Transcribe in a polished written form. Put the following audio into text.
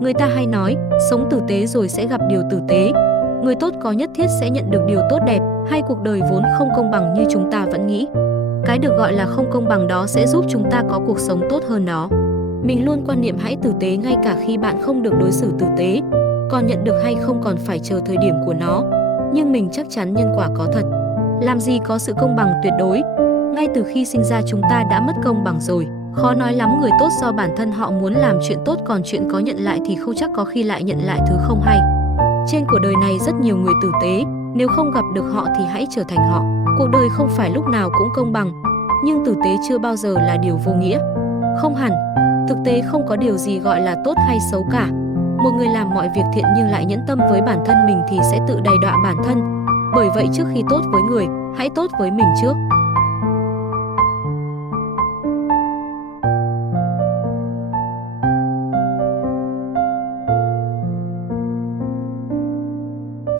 Người ta hay nói, sống tử tế rồi sẽ gặp điều tử tế. Người tốt có nhất thiết sẽ nhận được điều tốt đẹp, hay cuộc đời vốn không công bằng như chúng ta vẫn nghĩ. Cái được gọi là không công bằng đó sẽ giúp chúng ta có cuộc sống tốt hơn đó. Mình luôn quan niệm hãy tử tế ngay cả khi bạn không được đối xử tử tế. Còn nhận được hay không còn phải chờ thời điểm của nó. Nhưng mình chắc chắn nhân quả có thật. Làm gì có sự công bằng tuyệt đối. Ngay từ khi sinh ra chúng ta đã mất công bằng rồi. Khó nói lắm người tốt do bản thân họ muốn làm chuyện tốt, còn chuyện có nhận lại thì không chắc có khi lại nhận lại thứ không hay. Trên cuộc đời này rất nhiều người tử tế, nếu không gặp được họ thì hãy trở thành họ. Cuộc đời không phải lúc nào cũng công bằng, nhưng tử tế chưa bao giờ là điều vô nghĩa. Không hẳn, thực tế không có điều gì gọi là tốt hay xấu cả. Một người làm mọi việc thiện nhưng lại nhẫn tâm với bản thân mình thì sẽ tự đầy đọa bản thân. Bởi vậy trước khi tốt với người, hãy tốt với mình trước.